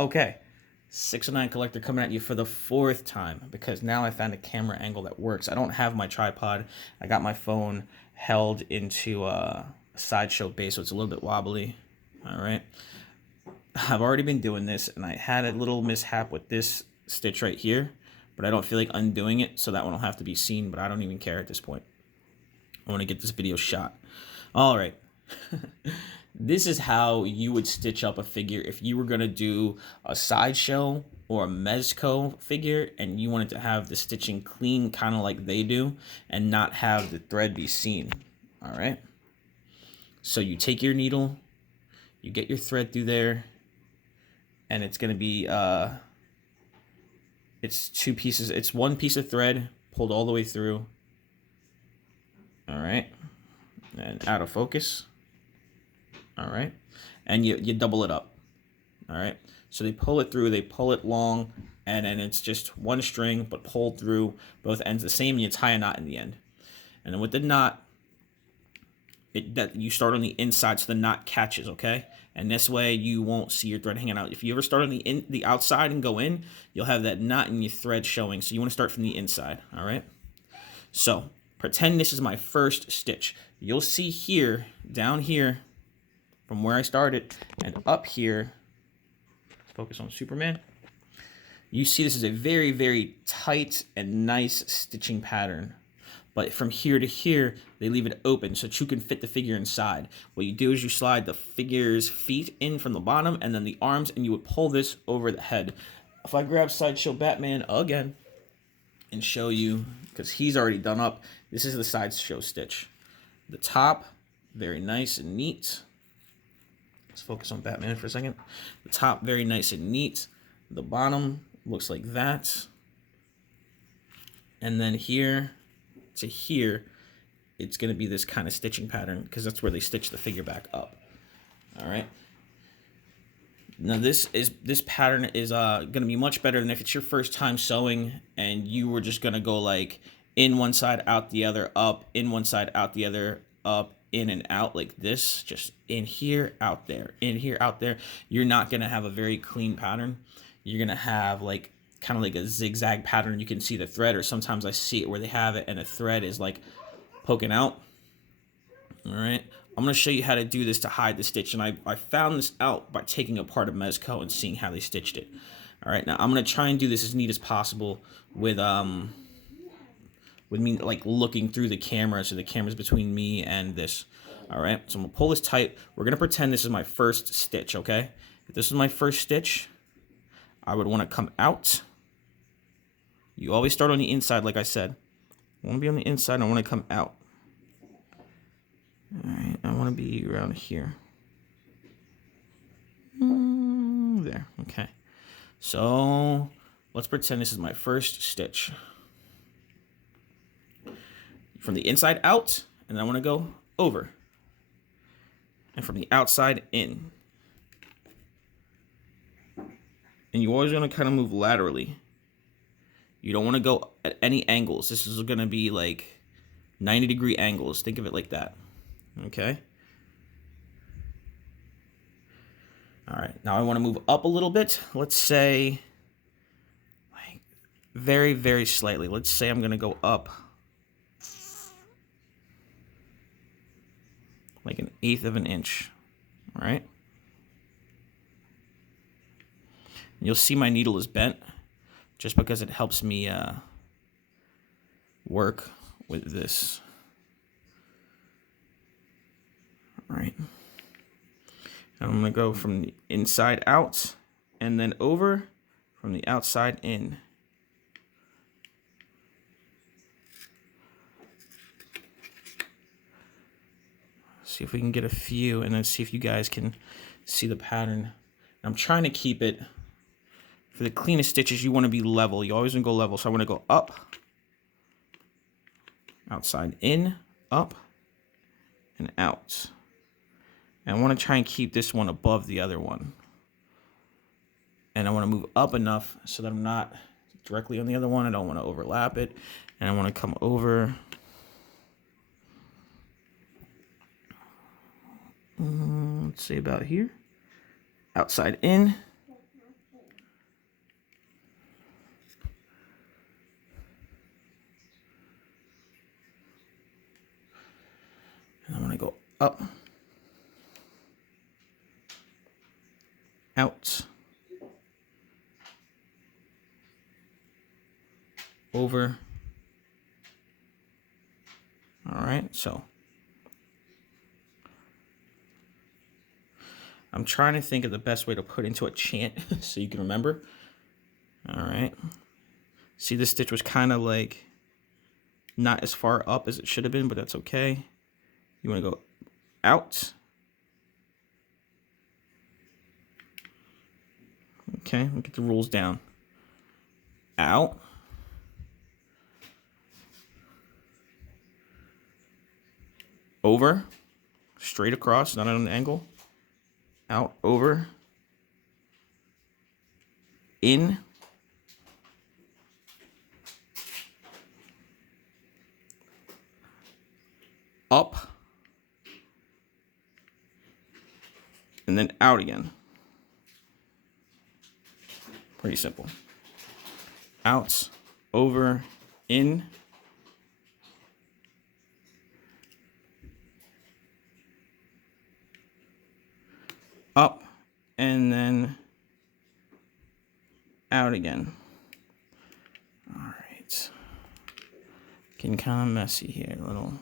Okay, 609 collector coming at you for the 4th time, because now I found a camera angle that works. I don't have my tripod. I got my phone held into a Sideshow base, so it's a little bit wobbly. All right, I've already been doing this, and I had a little mishap with this stitch right here, but I don't feel like undoing it, so that one will have to be seen, but I don't even care at this point. I want to get this video shot. All right. This is how you would stitch up a figure if you were going to do a Sideshow or a Mezco figure and you wanted to have the stitching clean, kind of like they do, and not have the thread be seen. All right. So you take your needle, you get your thread through there, and it's going to be, it's 2 pieces. It's 1 piece of thread pulled all the way through. All right. And out of focus. All right, and you double it up. All right, so they pull it through, they pull it long, and then it's just 1 string but pulled through both ends the same, and you tie a knot in the end. And then with the knot, that you start on the inside so the knot catches, okay? And this way you won't see your thread hanging out. If you ever start on the outside and go in, you'll have that knot in your thread showing. So you want to start from the inside. All right, so pretend this is my first stitch. You'll see here, down here, from where I started, and up here, focus on Superman, you see this is a very, very tight and nice stitching pattern. But from here to here, they leave it open so that you can fit the figure inside. What you do is you slide the figure's feet in from the bottom and then the arms, and you would pull this over the head. If I grab Sideshow Batman again and show you, because he's already done up, this is the Sideshow stitch. The top, very nice and neat. Let's focus on Batman for a second. The top, very nice and neat. The bottom looks like that. And then here to here, it's going to be this kind of stitching pattern because that's where they stitch the figure back up. All right. Now this pattern is going to be much better than if it's your first time sewing and you were just going to go like in one side, out the other, up, in one side, out the other, up, in and out like this, just in here, out there, in here, out there. You're not going to have a very clean pattern. You're going to have like kind of like a zigzag pattern. You can see the thread, or sometimes I see it where they have it and a thread is like poking out. All right. I'm going to show you how to do this to hide the stitch. And I found this out by taking apart a Mezco and seeing how they stitched it. All right. Now I'm going to try and do this as neat as possible with me like looking through the camera, so the camera's between me and this. All right, so I'm gonna pull this tight. We're gonna pretend this is my first stitch, okay? If this is my first stitch, I would want to come out. You always start on the inside, like I said. I want to be on the inside, I want to come out. All right, I want to be around here. There, okay. So let's pretend this is my first stitch. From the inside out, and I want to go over. And from the outside in. And you always want to kind of move laterally. You don't want to go at any angles. This is going to be like 90-degree angles. Think of it like that. Okay? All right. Now I want to move up a little bit. Let's say like very, very slightly. Let's say I'm going to go up like 1/8 of an inch, all right? You'll see my needle is bent just because it helps me work with this. All right. And I'm gonna go from the inside out and then over from the outside in. See if we can get a few, and then see if you guys can see the pattern. I'm trying to keep it, for the cleanest stitches, you want to be level. You always want to go level. So I want to go up, outside in, up, and out. And I want to try and keep this one above the other one. And I want to move up enough so that I'm not directly on the other one. I don't want to overlap it. And I want to come over. Let's say about here. Outside in. up, out, over. All right, so I'm trying to think of the best way to put into a chant so you can remember. All right. See, this stitch was kind of like not as far up as it should have been, but that's okay. You want to go out. Okay, we'll get the rules down. Out. Over. Straight across, not at an angle. Out, over. In. Up. And then out again. Pretty simple. Out, over, in. Up, and then out again. All right. Getting kind of messy here, a little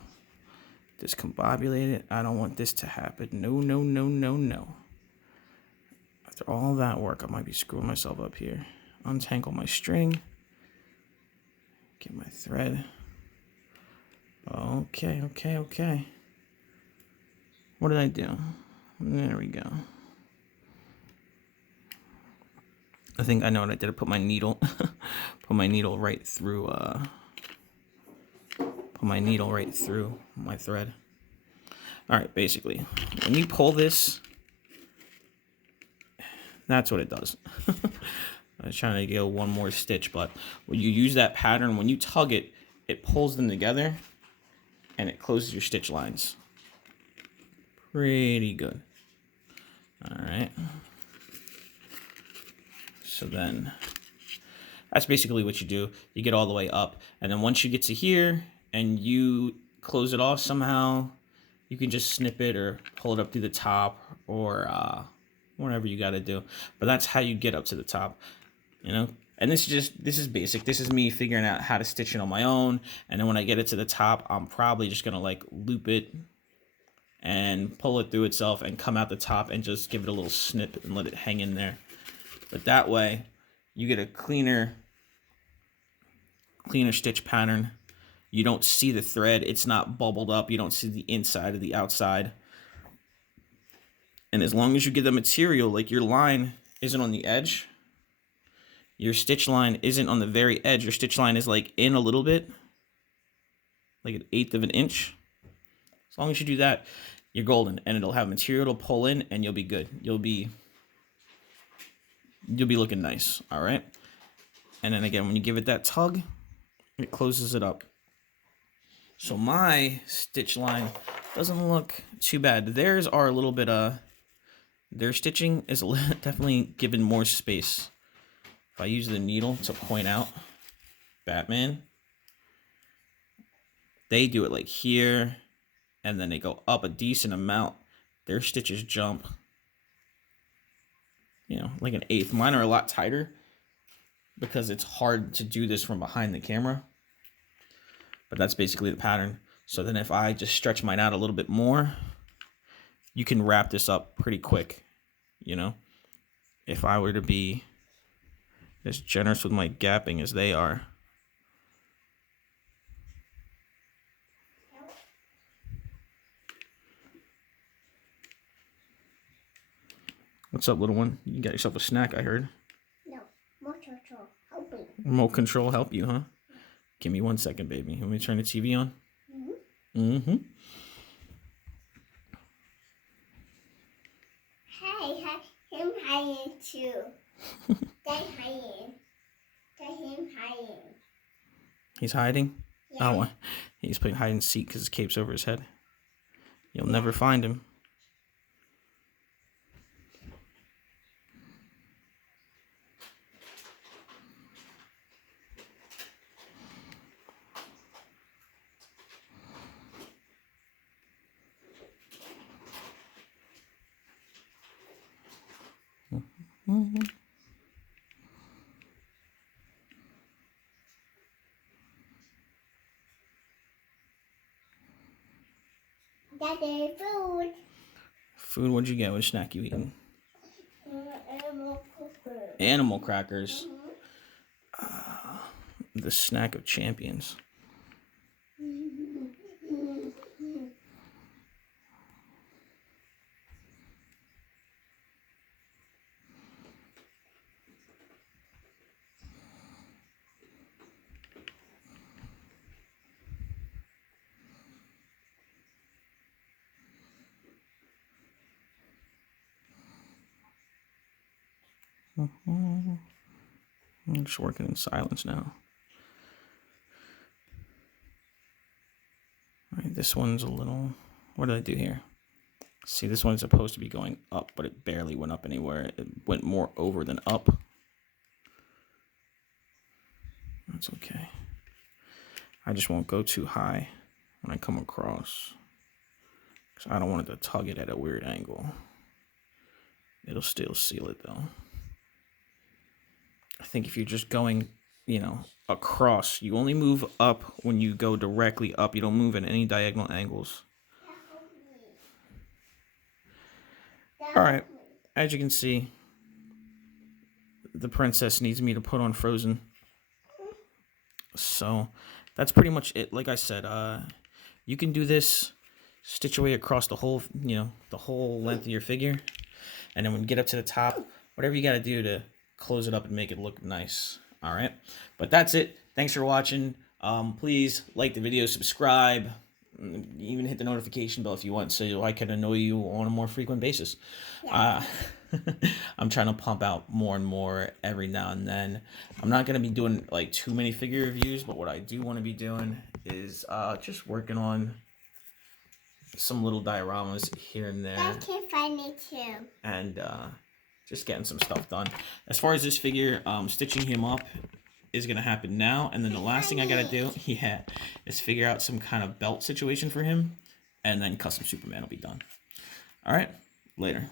discombobulated. I don't want this to happen. No, no, no, no, no. After all that work, I might be screwing myself up here. Untangle my string. Get my thread. Okay, okay, okay. What did I do? There we go. I think I know what I did. I put my needle, put my needle right through, my thread. All right, basically, when you pull this, that's what it does. I was trying to go one more stitch, but when you use that pattern, when you tug it, it pulls them together, and it closes your stitch lines. Pretty good. All right. So then that's basically what you do. You get all the way up, and then once you get to here and you close it off somehow, you can just snip it or pull it up through the top or whatever you got to do. But that's how you get up to the top, you know. And this is basic. This is me figuring out how to stitch it on my own. And then when I get it to the top, I'm probably just gonna like loop it and pull it through itself and come out the top and just give it a little snip and let it hang in there. But that way, you get a cleaner stitch pattern. You don't see the thread. It's not bubbled up. You don't see the inside or the outside. And as long as you get the material, like your line isn't on the edge, your stitch line isn't on the very edge. Your stitch line is like in a little bit, like 1/8 of an inch. As long as you do that, you're golden. And it'll have material to pull in, and you'll be good. You'll be looking nice, all right? And then again, when you give it that tug, it closes it up. So my stitch line doesn't look too bad. Theirs are a little bit, their stitching is definitely given more space. If I use the needle to point out Batman, they do it like here, and then they go up a decent amount. Their stitches jump, you know, like 1/8. Mine are a lot tighter because it's hard to do this from behind the camera. But that's basically the pattern. So then if I just stretch mine out a little bit more, you can wrap this up pretty quick, you know? If I were to be as generous with my gapping as they are. What's up, little one? You got yourself a snack, I heard. No, remote control, help me. Remote control help you, huh? Give me 1 second, baby. Let me turn the TV on. Mm-hmm. Hey, him hiding too. They hiding. They him hiding. He's hiding? Yeah. Oh, he's playing hide and seek because his cape's over his head. You'll never find him. Daddy, food. Food, what'd you get? What snack you eating? Animal cooker. Animal crackers. The snack of champions. I'm just working in silence now. All right, this one's a little... What did I do here? See, this one's supposed to be going up, but it barely went up anywhere. It went more over than up. That's okay. I just won't go too high when I come across, because I don't want it to tug it at a weird angle. It'll still seal it though. I think if you're just going, you know, across, you only move up when you go directly up. You don't move at any diagonal angles. All right, as you can see, the princess needs me to put on Frozen. So that's pretty much it. Like I said, you can do this, stitch away across the whole, you know, the whole length of your figure. And then when you get up to the top, whatever you got to do to close it up and make it look nice. All right. But that's it. Thanks for watching. Please like the video, subscribe, even hit the notification bell if you want, so I can annoy you on a more frequent basis. Yeah. I'm trying to pump out more and more every now and then. I'm not going to be doing like too many figure reviews, but what I do want to be doing is just working on some little dioramas here and there. I can find it too. And just getting some stuff done. As far as this figure, stitching him up is going to happen now. And then the last thing I got to do, is figure out some kind of belt situation for him. And then Custom Superman will be done. All right, later.